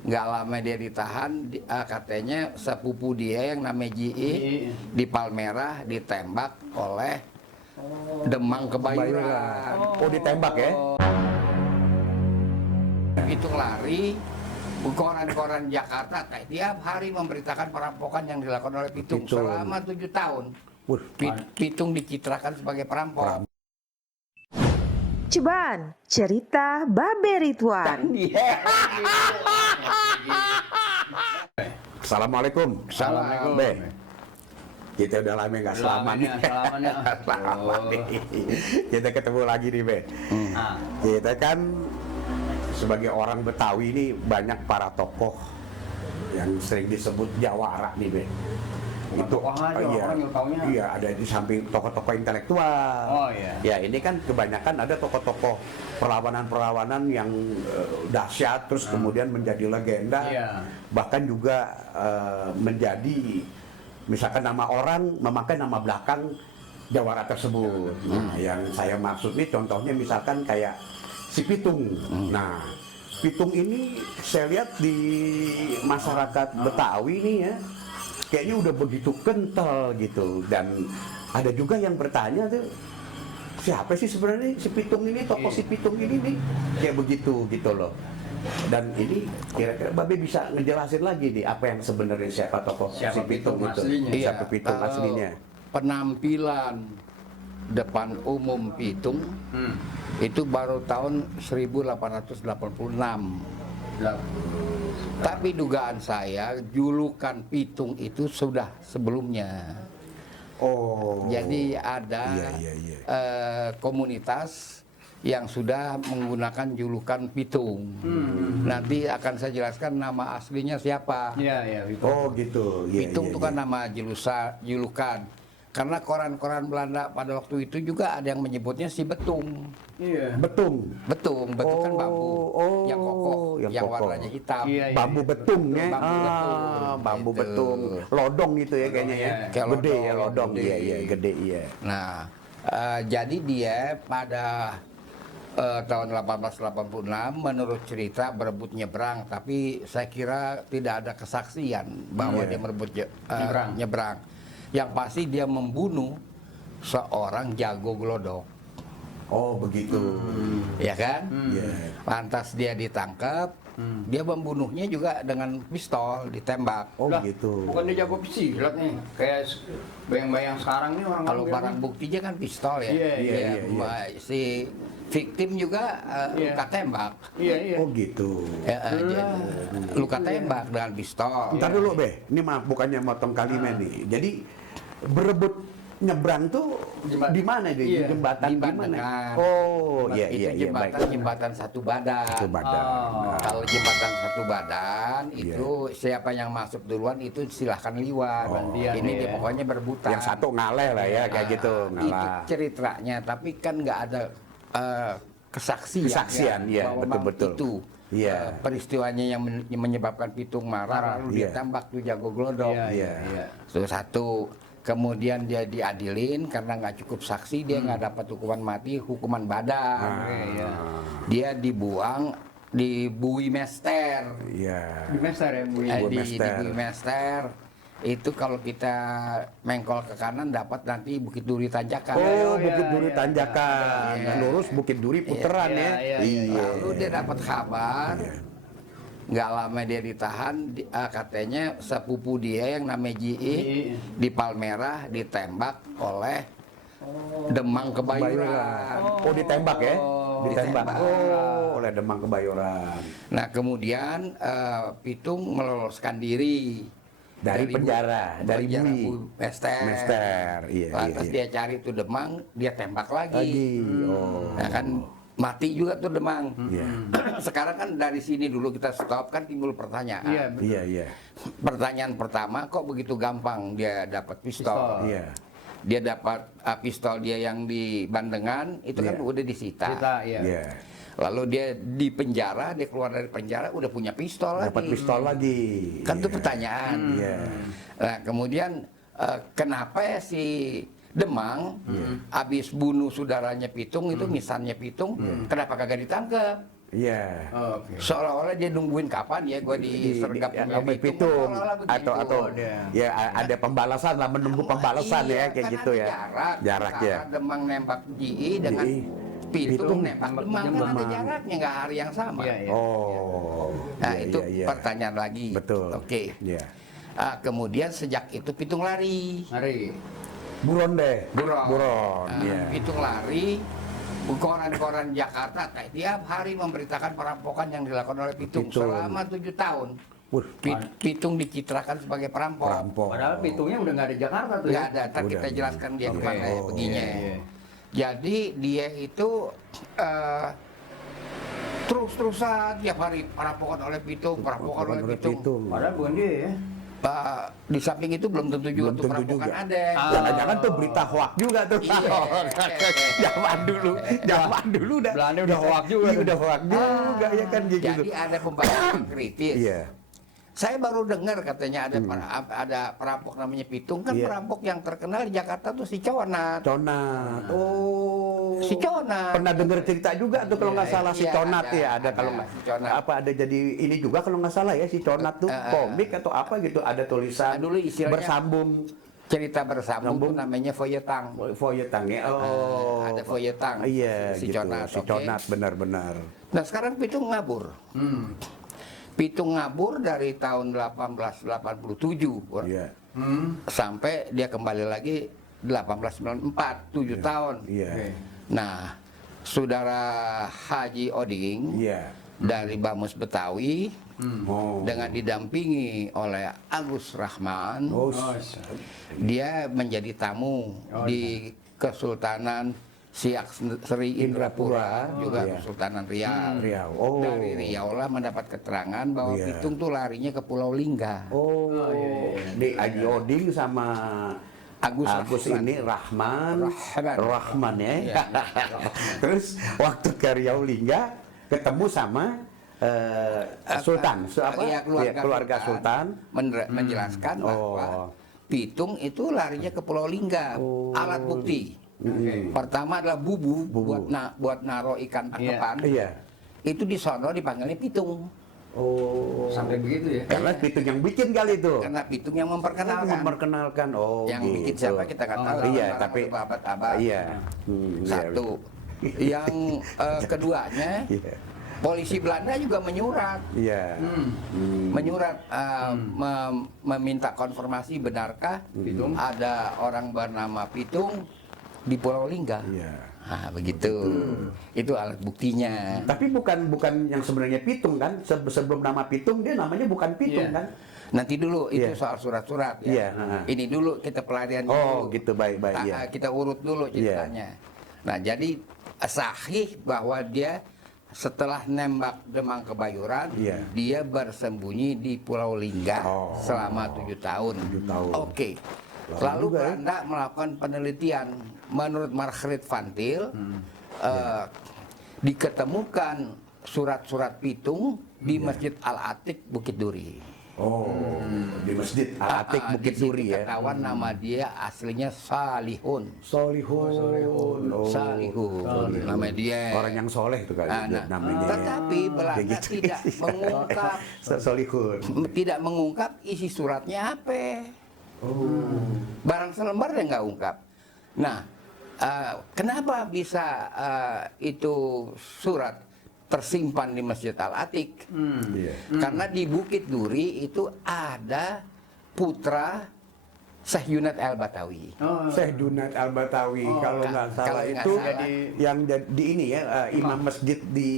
Nggak lama dia ditahan, katanya sepupu dia yang namanya Ji di Palmerah ditembak oleh Demang Kebayoran. Oh, ditembak ya? Itu lari, koran-koran Jakarta tiap hari memberitakan perampokan yang dilakukan oleh Pitung selama 7 tahun. Pitung dicitrakan sebagai perampok. Ceban, cerita Babe Ridwan. Assalamualaikum. Assalamualaikum. Be. Kita udah lama nggak selama nih. Selama nih. Kita ketemu lagi nih, Be. Kita kan sebagai orang Betawi ini banyak para tokoh yang sering disebut jawara nih, Be. Itu iya ada di samping tokoh-tokoh intelektual. Oh iya. Ya ini kan kebanyakan ada tokoh-tokoh perlawanan-perlawanan yang dahsyat terus kemudian menjadi legenda. Iya. Bahkan juga menjadi misalkan nama orang memakai nama belakang jawara tersebut. Nah, yang saya maksud nih contohnya misalkan kayak si Pitung. Nah, Pitung ini saya lihat di masyarakat Betawi nih ya, kayaknya udah begitu kental gitu. Dan ada juga yang bertanya tuh, siapa sih sebenarnya si Pitung ini, tokoh si Pitung ini nih, kayak begitu gitu loh. Dan ini kira-kira Babe bisa ngejelasin lagi nih apa yang sebenarnya siapa tokoh si Pitung itu, siapa Pitung aslinya. Penampilan depan umum Pitung itu baru tahun 1886. Tapi dugaan saya julukan Pitung itu sudah sebelumnya. Oh. Jadi ada komunitas yang sudah menggunakan julukan Pitung. Nanti akan saya jelaskan nama aslinya siapa. Iya. Oh gitu. Pitung itu kan nama julukan. Karena koran-koran Belanda pada waktu itu juga ada yang menyebutnya si Betung. Iya. Betung. Betung kan bambu yang kokoh, yang warnanya hitam. Iya. Bambu betung ya. Bambu betung. Bambu Gitu. betung. Lodong gitu ya kayaknya ya. Kayak Gede ya lodong, lodong. gede. Iya, gede iya. Nah, jadi dia pada tahun 1886 menurut cerita berebut nyebrang, tapi saya kira tidak ada kesaksian bahwa dia merebut nyebrang. Yang pasti dia membunuh seorang jago glodok. Oh begitu. Ya kan? Iya. Lantas dia ditangkap, dia membunuhnya juga dengan pistol, ditembak. Oh Lah, gitu. Bukan dia jago silat nih, kayak bayang-bayang sekarang nih orang. Kalau barang buktinya kan pistol ya. Iya. Si victim juga luka tembak. Iya. Oh gitu. Luka tembak dengan pistol. Ntar dulu Be, ini mah bukannya motong kalimat nih. Jadi berebut nyebrang tuh di mana deh? Iya. Jembatan Di di mana? Bandengan. Oh iya Itu jembatan satu badan. Satu badan. Nah, Kalau jembatan satu badan itu siapa yang masuk duluan itu silahkan liwat. Ini dia pokoknya berebutan. yang satu ngaleh lah ya kayak gitu, Itu ngalah. ceritanya, tapi kan nggak ada kesaksian ya, bahwa memang betul-betul. itu Iya. peristiwanya yang menyebabkan Pitung marah lalu dia Iya. tembak tuh jago glodok. Iya. Itu satu. Kemudian dia diadilin karena nggak cukup saksi, dia nggak dapat hukuman mati, hukuman badan. Dia dibuang di Bui Mester. Iya. Di Mester ya, Bu. Di Mester. Bui Mester itu kalau kita mengkol ke kanan dapat nanti Bukit Duri Tanjakan. Oh, iya, Bukit Duri iya. Tanjakan. Iya. Lurus Bukit Duri puteran Iya, ya. iya. Lalu dia dapat kabar, nggak lama dia ditahan, katanya sepupu dia yang namanya Ji di Palmerah ditembak oleh Demang Kebayoran. Oh, ditembak ya? Ditembak. Ditembak. Oh, oleh Demang Kebayoran. Nah kemudian Pitung meloloskan diri Dari penjara, dari Bui. Mester. Iya. Lantas dia cari tuh Demang, dia tembak lagi. Oh. Nah kan mati juga tuh Demang. Iya. Sekarang kan dari sini dulu kita stop, kan timbul pertanyaan. Iya. Pertanyaan pertama, kok begitu gampang dia dapat pistol? Iya. Dia dapat pistol dia yang di Bandengan itu kan udah disita. Iya. Lalu dia di penjara, dia keluar dari penjara udah punya pistol lagi. Dapat pistol lagi. Kan itu pertanyaan. Iya. Nah kemudian kenapa ya si Demang habis bunuh saudaranya Pitung itu misannya Pitung, kenapa kagak ditangkap? Iya. Oke. Seolah-olah dia nungguin kapan ya gue disergap ya, sama sampai pitung seolah-olah begitu. atau ya ada pembalasan lah, menunggu pembalasan Iya, ya kayak kan gitu ada ya. Jarak ya. antara Demang nembak GI dengan Pitung Pitung nembak Demang, kan ada Demang. jaraknya, nggak hari yang sama. Iya, iya. Oh. Nah iya, itu iya, iya. pertanyaan lagi. Betul. Oke. Iya. Kemudian sejak itu Pitung lari. Mari. Buron deh. Buron. Buron. Iya. Pitung lari. Koran-koran Jakarta tiap hari memberitakan perampokan yang dilakukan oleh Pitung selama 7 tahun. Wih, Pitung dicitrakan sebagai perampok. perampok. Padahal Pitungnya udah nggak ada Jakarta tuh. Nggak Ya? ada, ntar Udah. kita jelaskan dia Oke. kemana Oh, peginya. iya, iya. Jadi dia itu terus-terusan tiap hari perampokan oleh Pitung, perampokan oleh Pitung. Padahal bukan dia ya. Di samping itu belum tentu juga Belum tuh tentu perampokan juga. ada. Jangan-jangan tuh berita hoak juga tuh. Iya. Zaman dulu udah. Belanda udah hoak juga Iya, tuh. udah hoak juga ya kan gitu. Jadi ada pembahasan kritis. Iya. Saya baru dengar katanya ada perampok namanya Pitung, kan Iya. perampok yang terkenal di Jakarta tuh si Conat. Conat. Oh. Si Conat. Pernah dengar cerita juga tuh kalau nggak Iya, salah si iya, Conat ada, ya, ada ada, kalau si Conat. apa ada jadi ini juga kalau nggak salah ya si Conat tuh komik atau apa gitu, ada tulisan Dulu istilahnya bersambung cerita bersambung Sambung. tuh namanya Feuilleton. Feuilleton ya. Oh. Ada Feuilleton. Iya, si gitu. Conat. Si oke? Conat benar-benar. Nah sekarang Pitung ngabur. Pitung ngabur dari tahun 1887 Iya. sampai dia kembali lagi 1894, 7 tahun. Iya. Oke. Nah, saudara Haji Oding Iya. dari Bamus Betawi Oh. dengan didampingi oleh Agus Rahman, Oh. dia menjadi tamu di Kesultanan Siak Sri Indrapura, juga Iya. Kesultanan Riau. Riau. Oh. Dari Riau lah mendapat keterangan bahwa Iya. Pitung tuh larinya ke Pulau Lingga. Oh. Di Haji Oding sama Agus Rahman. ini Rahman. Rahman. ya. Iya. Terus waktu ke Riau Lingga ketemu sama Sultan, Iya, keluarga Sultan. menjelaskan bahwa Pitung itu larinya ke Pulau Lingga. Alat bukti. Pertama adalah bubu. buat naro ikan tangkapan. Iya. Itu di sono dipanggilnya Pitung. Oh. Sampai begitu ya. Karena Pitung yang bikin kali itu. Karena Pitung yang memperkenalkan. Memperkenalkan. Oh. Yang gitu. bikin siapa kita nggak tahu. Iya, Orang tapi abad-abad. iya. Satu. Yang keduanya, Iya. polisi Belanda juga menyurat. Iya. Menyurat meminta konfirmasi benarkah Pitung. ada orang bernama Pitung di Pulau Lingga. Iya. Nah, begitu. Itu alat buktinya. Tapi bukan yang sebenarnya Pitung kan? Sebelum nama Pitung dia namanya bukan Pitung Iya. kan? Nanti dulu itu Iya. soal surat-surat ya. Iya, Ini dulu kita pelarian Oh, dulu. gitu, baik-baik, iya. Kita urut dulu ceritanya. Nah, jadi sahih bahwa dia setelah nembak Demang Kebayuran, Iya. dia bersembunyi di Pulau Lingga Oh. selama 7 tahun. 7 tahun. Oke. Lama Lalu juga ya. Belanda melakukan penelitian. Menurut Margaret Van Til, diketemukan surat-surat Pitung di Masjid Al-Atiq Bukit Duri. Oh, di Masjid Al-Atiq Bukit Duri ya. Ketahuan nama dia aslinya Salihun. Solihun. Oh. Salihun. Nama dia. Orang yang soleh itu kali namanya. Tetapi Belanda Kayak gitu. tidak mengungkap Solihun. tidak mengungkap isi suratnya apa. Barang selembar dia nggak ungkap. Nah, kenapa bisa itu surat tersimpan di Masjid Al-Atiq? Iya. Karena di Bukit Duri itu ada putra Syekh Junad Al-Batawi. Syekh Junad Al-Batawi kalau nggak salah kalau nggak itu salah. yang di ini ya imam masjid di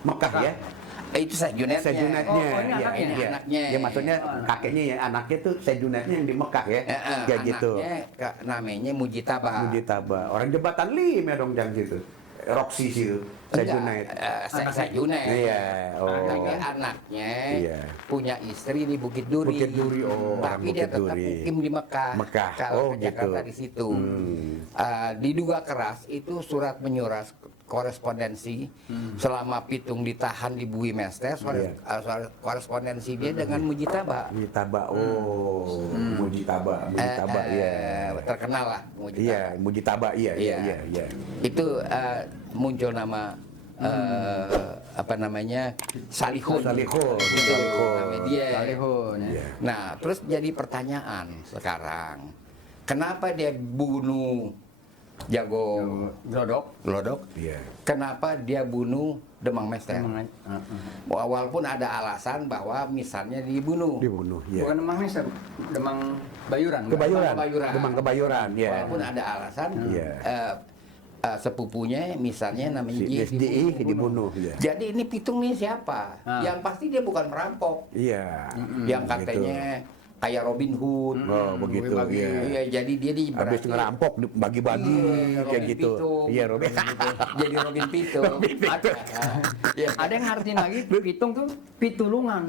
Mekah ya. Itu Syekh Junadnya. Syekh Junadnya, Oh, ini ya, anaknya. iya. Anaknya. Ya maksudnya kakeknya ya, anaknya tuh Syekh Junadnya yang di Mekah ya, kayak gitu. Anaknya namanya Mujitaba. Mujitaba, orang jembatan 5 ya dong jangan situ. Roxy situ, Syekh Junaid. Syekh Junaid. Iya, oh. Anaknya Iya. punya istri di Bukit Duri. Bukit Duri, oh, orang Tapi dia Bukit tetap Duri. mukim di Mekah. Mekah, Kalau oh, ke Jakarta gitu. di situ. Diduga keras itu surat menyurat korespondensi selama Pitung ditahan di Bui Mestes. Iya. Korespondensi dia dengan Mujitaba. Mujitaba, oh, Mujitaba, iya. Terkenal lah Mujitaba. Iya, Mujitaba, iya. Itu muncul nama apa namanya Salihun. Salihun. Itu namanya dia. Salihun, ya. Iya. Nah, terus jadi pertanyaan sekarang, kenapa dia bunuh Jago Glodok? Iya. Kenapa dia bunuh Demang Mester? Emang, Walaupun ada alasan bahwa misalnya dibunuh. Dibunuh, ya. Bukan Demang Mester, Demang Bayuran. Kebayuran. Kebayuran. Demang Kebayuran, ya. Walaupun ada alasan Iya. sepupunya misalnya namanya Si SDI dibunuh, ya. Jadi ini Pitung nih siapa? Yang pasti dia bukan perampok. Iya. Yang katanya kayak Robin Hood. Oh, begitu, Bagi-bagi. iya. Iya, jadi dia di Habis ngerampok bagi-bagi Iya, kayak Robin gitu. Pitung. Iya, Robin. Jadi Robin Pitung. Pitung. Iya. Ada yang ngartiin lagi, Pitung tuh pitulungan.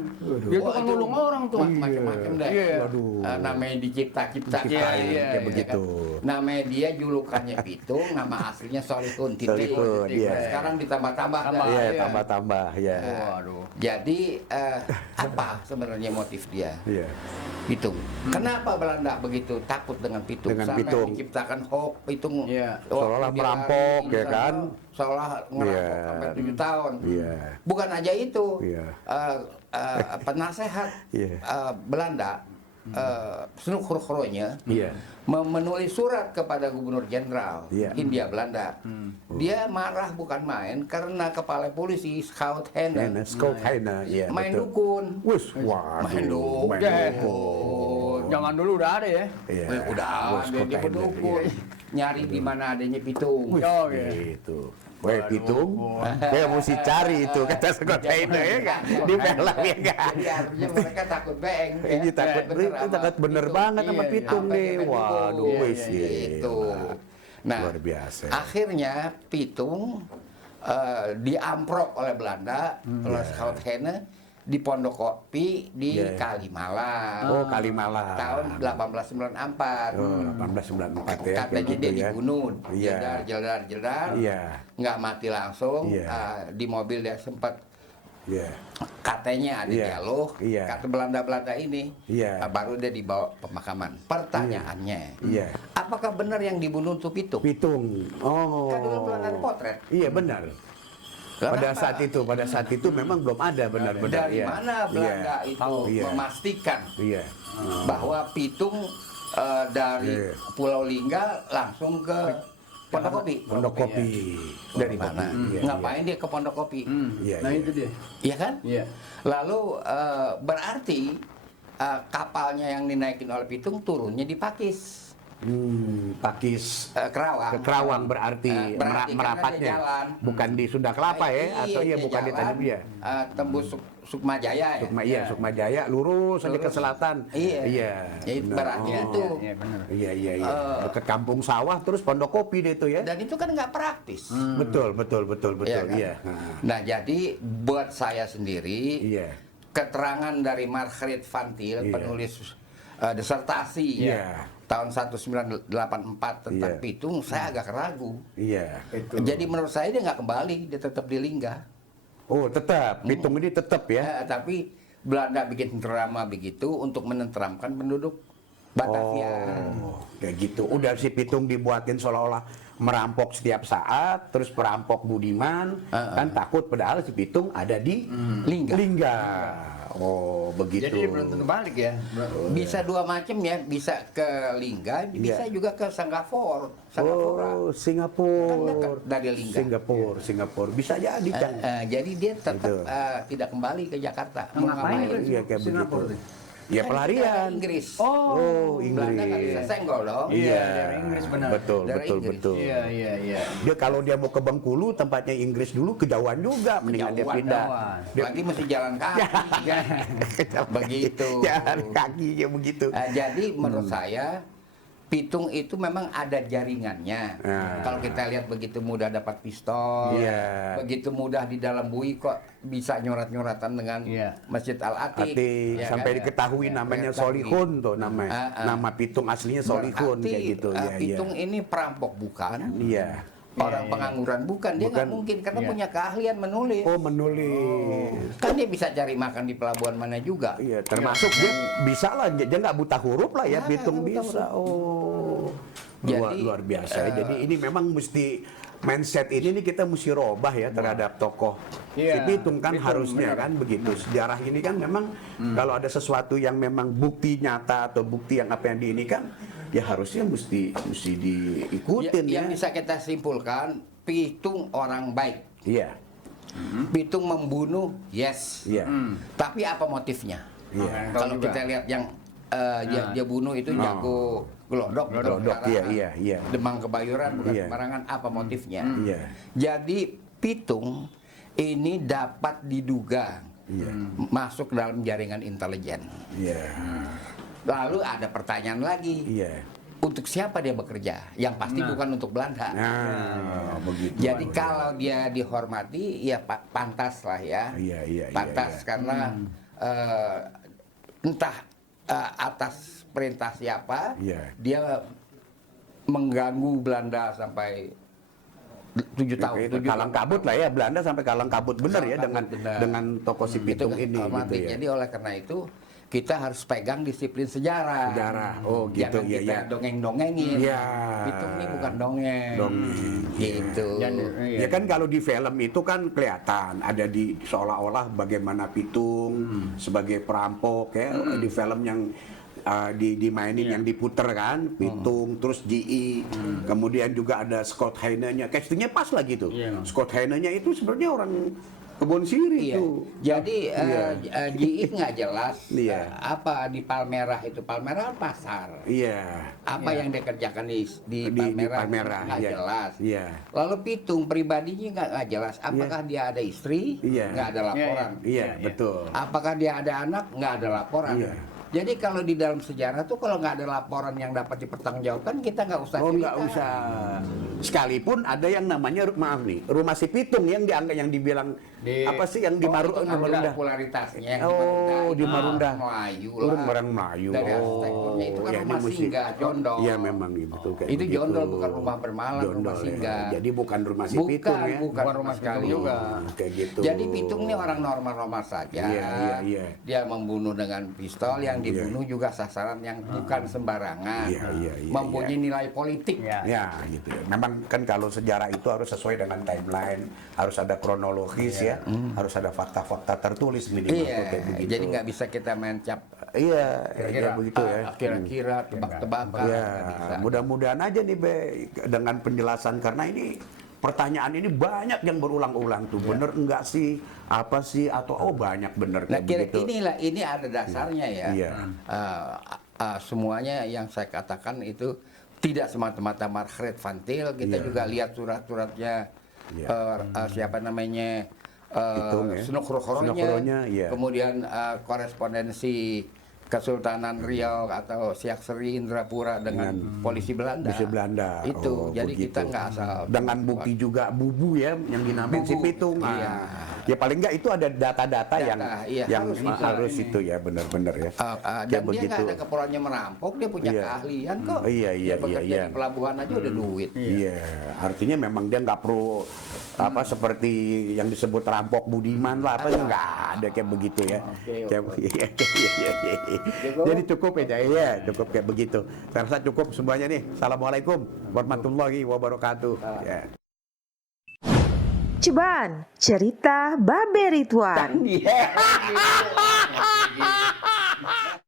Dia tuh kan nulung orang tuh. Macam-macam deh. Iya. Waduh. Namanya dicipta-cipta. Diciptain, Iya, kayak iya. begitu. Namanya dia julukannya Pitung, nama aslinya Solihun Titik. Solihun, iya. Sekarang ditambah-tambah. dah. Iya, Iya. tambah-tambah, ya. Waduh. Jadi apa sebenarnya motif dia? Iya. Pitung. Kenapa Belanda begitu takut dengan Pitung? Dengan Sampai Pitung. diciptakan hoax Pitung. Iya. Seolah-olah Waktu dia merampok, lari di ya sana, kan? Seolah ngerampok Iya. sampai 7 tahun. Iya. Bukan aja itu. Iya. Penasehat Iya. Belanda, Snuk Hurkhronya, Iya. menulis surat kepada Gubernur Jenderal Iya. Hindia Belanda. Dia marah bukan main karena kepala polisi Scout Henne Scott Heine, iya, main betul. dukun. Wus, waduh, Main dukun. main dukun. Zaman dulu udah ada ya. Iya. Udah Wus, ada Scott dia Heine, pendukun. iya. Nyari di mana adanya Pitung. Wus, Oh, iya. gitu. Weh, Pitung, saya mesti cari itu, kata Scott Heine, ya nggak? Di film, ya nggak? Jadi artinya mereka takut beeng. Ini takut, itu takut bener banget sama Iya, Pitung Sampai nih. dia main Waduh, Pitung. wis, Iya, gitu. Nah, luar biasa. akhirnya Pitung diamprok oleh Belanda, oleh Scout Henne di Pondok Kopi di Iya. Kalimalang. Oh, Kalimalang. Tahun 1894. Oh, 1894 ya. Katanya kayak gitu dia ya. dibunuh, Iya. jeldar, Iya. nggak mati langsung. Iya. Di mobil dia sempat Iya. katanya ada Iya. dialog, Iya. kata Belanda ini, Iya. baru dia dibawa pemakaman. Pertanyaannya, Iya. apakah benar yang dibunuh itu Pitung? Pitung. Oh. Kan dulu belum ada potret. Iya, benar. Pada saat itu memang belum ada benar-benar. Dari Iya. mana Belanda Iya. itu Iya. memastikan Iya. bahwa Pitung dari Iya. Pulau Lingga langsung ke Pondok Kopi? Pondok Kopi. Dari mana? Iya, Ngapain dia ke Pondok Kopi? Iya, Nah iya. itu dia. Iya kan? Iya. Lalu berarti kapalnya yang dinaikin oleh Pitung turunnya di Pakis. Pakis Kerawang. ke Kerawang berarti, Berarti karena merapatnya. dia jalan. Bukan di Sunda Kelapa ya, atau iya dia bukan di jalan, Tanjung Dia. Tembus Sukma Jaya ya. Sukma Jaya lurus aja ke Lurus. selatan. Iya. Iya. Ya, itu benar. berarti itu. Iya benar. Iya, iya, iya. Dekat Kampung Sawah terus Pondok Kopi deh itu ya. Dan itu kan nggak praktis. Betul, betul, betul, betul. kan? Iya. Nah, jadi buat saya sendiri, Iya. keterangan dari Margaret Van Til, Iya. penulis disertasi Iya. tahun 1984 tentang Iya. Pitung, saya agak ragu. Iya. Jadi menurut saya dia nggak kembali, dia tetap di Lingga. Oh, tetap. Pitung ini tetap ya. Tapi Belanda bikin drama begitu untuk menenteramkan penduduk Batavia. Oh, kayak gitu. Udah si Pitung dibuatin seolah-olah merampok setiap saat, terus perampok budiman, kan takut padahal si Pitung ada di Lingga. Oh, begitu. Jadi belum tentu balik ya. Bisa dua macam ya, bisa ke Lingga, bisa juga ke Singapura. Oh, Kan Singapura. dekat dari Lingga. Singapura. Bisa jadi kan. Jadi dia tetap Gitu. tidak kembali ke Jakarta. Ngapain itu? Iya, kayak Singapura begitu. tuh? Ya Kan pelarian. negara Inggris. Oh, Belanda nggak bisa Inggris. senggol dong. Iya, dari Inggris benar. betul, Dari betul, Inggris. betul. Iya iya iya. Dia kalau dia mau ke Bengkulu, tempatnya Inggris dulu, kejauhan juga, mendingan dia Kejauhan, pindah. kejauhan. Lagi mesti jalan kaki. Begitu. Jalan kaki ya begitu. Jadi menurut saya Pitung itu memang ada jaringannya. Nah. Kalau kita lihat begitu mudah dapat pistol, Iya. begitu mudah di dalam bui kok bisa nyorat-nyoratan dengan Iya. Masjid Al-Atiq. Ati, ya sampai kan? diketahui Ya, namanya diketahui. Solihun tuh namanya. Nama Pitung aslinya Solihun Berarti, kayak gitu. Iya, Pitung ini perampok bukan, iya. orang pengangguran bukan, dia nggak Bukan. mungkin karena Iya. punya keahlian menulis. Oh, menulis. Kan dia bisa cari makan di pelabuhan mana juga. Iya, termasuk dia bisa lah, dia nggak buta huruf lah ya, Nggak, Pitung nggak buta bisa. Oh, Jadi, luar biasa. Jadi ini memang mesti mindset ini nih kita mesti robah ya terhadap tokoh si Iya, Pitung kan Pitung, harusnya benar. kan begitu. Sejarah ini kan memang kalau ada sesuatu yang memang bukti nyata atau bukti yang apa yang di ini kan ya harusnya mesti diikutin ya. Yang bisa kita simpulkan, Pitung orang baik. Iya. Pitung membunuh, yes. Iya. Tapi apa motifnya? Iya. Kalau Tahu juga. kita lihat yang dia bunuh itu jago gelodok, bukan Gelodok, sembarangan. iya. Demang Kebayoran bukan Iya. sembarangan. Apa motifnya? Iya. Jadi Pitung ini dapat diduga masuk dalam jaringan intelijen. Iya. Lalu ada pertanyaan lagi. Iya. Untuk siapa dia bekerja? Yang pasti bukan untuk Belanda. Nah, begitu. Jadi kalau dia dihormati, ya pantas lah ya. Iya. Pantas karena entah atas perintah siapa, Iya. dia mengganggu Belanda sampai 7 tahun. Itu kalang kabut lah ya, Belanda sampai kalang kabut bener ya Kalang kabut, bener. dengan tokoh si Pitung ini dihormati. gitu ya. Jadi oleh karena itu kita harus pegang disiplin sejarah. Sejarah. Oh, gitu. Jangan Iya, kita iya. dongeng-dongengin. Iya. Pitung ini bukan dongeng. Gitu. Ya kan kalau di film itu kan kelihatan ada di seolah-olah bagaimana Pitung sebagai perampok ya di film yang dimainin yang diputer kan Pitung terus GI kemudian juga ada Scott Heine-nya castingnya pas lah gitu. Iya. Scott Heine-nya itu sebenarnya orang kebun sirih Iya. itu. Jadi Iya. GI nggak jelas Iya. apa di Palmerah itu. Palmerah pasar. Iya. Apa yang dikerjakan di Di Palmerah, Palmerah, nggak iya. jelas. Iya. Lalu Pitung pribadinya nggak jelas. Apakah dia ada istri? Iya. Nggak ada laporan. Iya, betul. Apakah dia ada anak? Nggak ada laporan. Iya. Jadi kalau di dalam sejarah tuh kalau nggak ada laporan yang dapat dipertanggungjawabkan, kita nggak usah Oh cerita. nggak usah. Sekalipun ada yang namanya maaf nih rumah si Pitung yang dianggap yang dibilang apa sih yang di itu kan Marunda? popularitasnya yang Oh, di Marunda. Melayu Orang lah. orang Melayu. Dari arsitekturnya itu kan ya, rumah ini mesti- singgah, jondol. Iya memang iya, betul kayak Itu begitu. jondol, bukan rumah bermalam, rumah Jondol, ya. singgah. Jadi bukan rumah si Bukan, Pitung ya. bukan rumah sekali juga. Kayak gitu. Jadi Pitung ini orang normal-normal saja. Iya. Dia membunuh dengan pistol, yang dibunuh juga sasaran yang bukan sembarangan. Iya. Mempunyai nilai politik. Ya gitu ya. Memang kan kalau sejarah itu harus sesuai dengan timeline, harus ada kronologis ya, harus ada fakta-fakta tertulis minimal Iya, kayak begitu. jadi nggak bisa kita main cap Iya, Kira-kira. ya begitu ya. kira-kira tebak-tebakan. Ya, nggak bisa. mudah-mudahan aja nih Be dengan penjelasan karena ini pertanyaan ini banyak yang berulang-ulang tuh. Bener enggak sih? Apa sih? Atau oh banyak bener Nah, kayak begitu. ini ada dasarnya ya. Iya. Semuanya yang saya katakan itu tidak semata-mata Margaret Van Til, kita Iya. juga lihat surat-suratnya Iya. siapa namanya Pitung ya. Sunokronya, Sunokronya, iya. kemudian korespondensi Kesultanan Riau atau Siak Seri Indrapura dengan polisi Belanda. Polisi Belanda. Itu, Oh, jadi begitu. kita nggak asal. Dengan bukti juga bubu ya yang dinamain si Bubu, Pitung. iya. Ya paling enggak itu ada data-data yang iya, yang harus harus, itu. itu ya benar-benar ya. Dan Kayak dia nggak ada keperluannya merampok, dia punya Iya. keahlian kok. Iya, Dia bekerja iya. di pelabuhan aja udah duit. Iya, artinya memang dia nggak perlu apa seperti yang disebut rampok budiman lah apa nggak ada kayak begitu ya. Jadi cukup ya, cukup kayak begitu. Saya rasa cukup semuanya nih. Assalamualaikum warahmatullahi wabarakatuh. Ya. Ceban, cerita Babe Ridwan. Iya.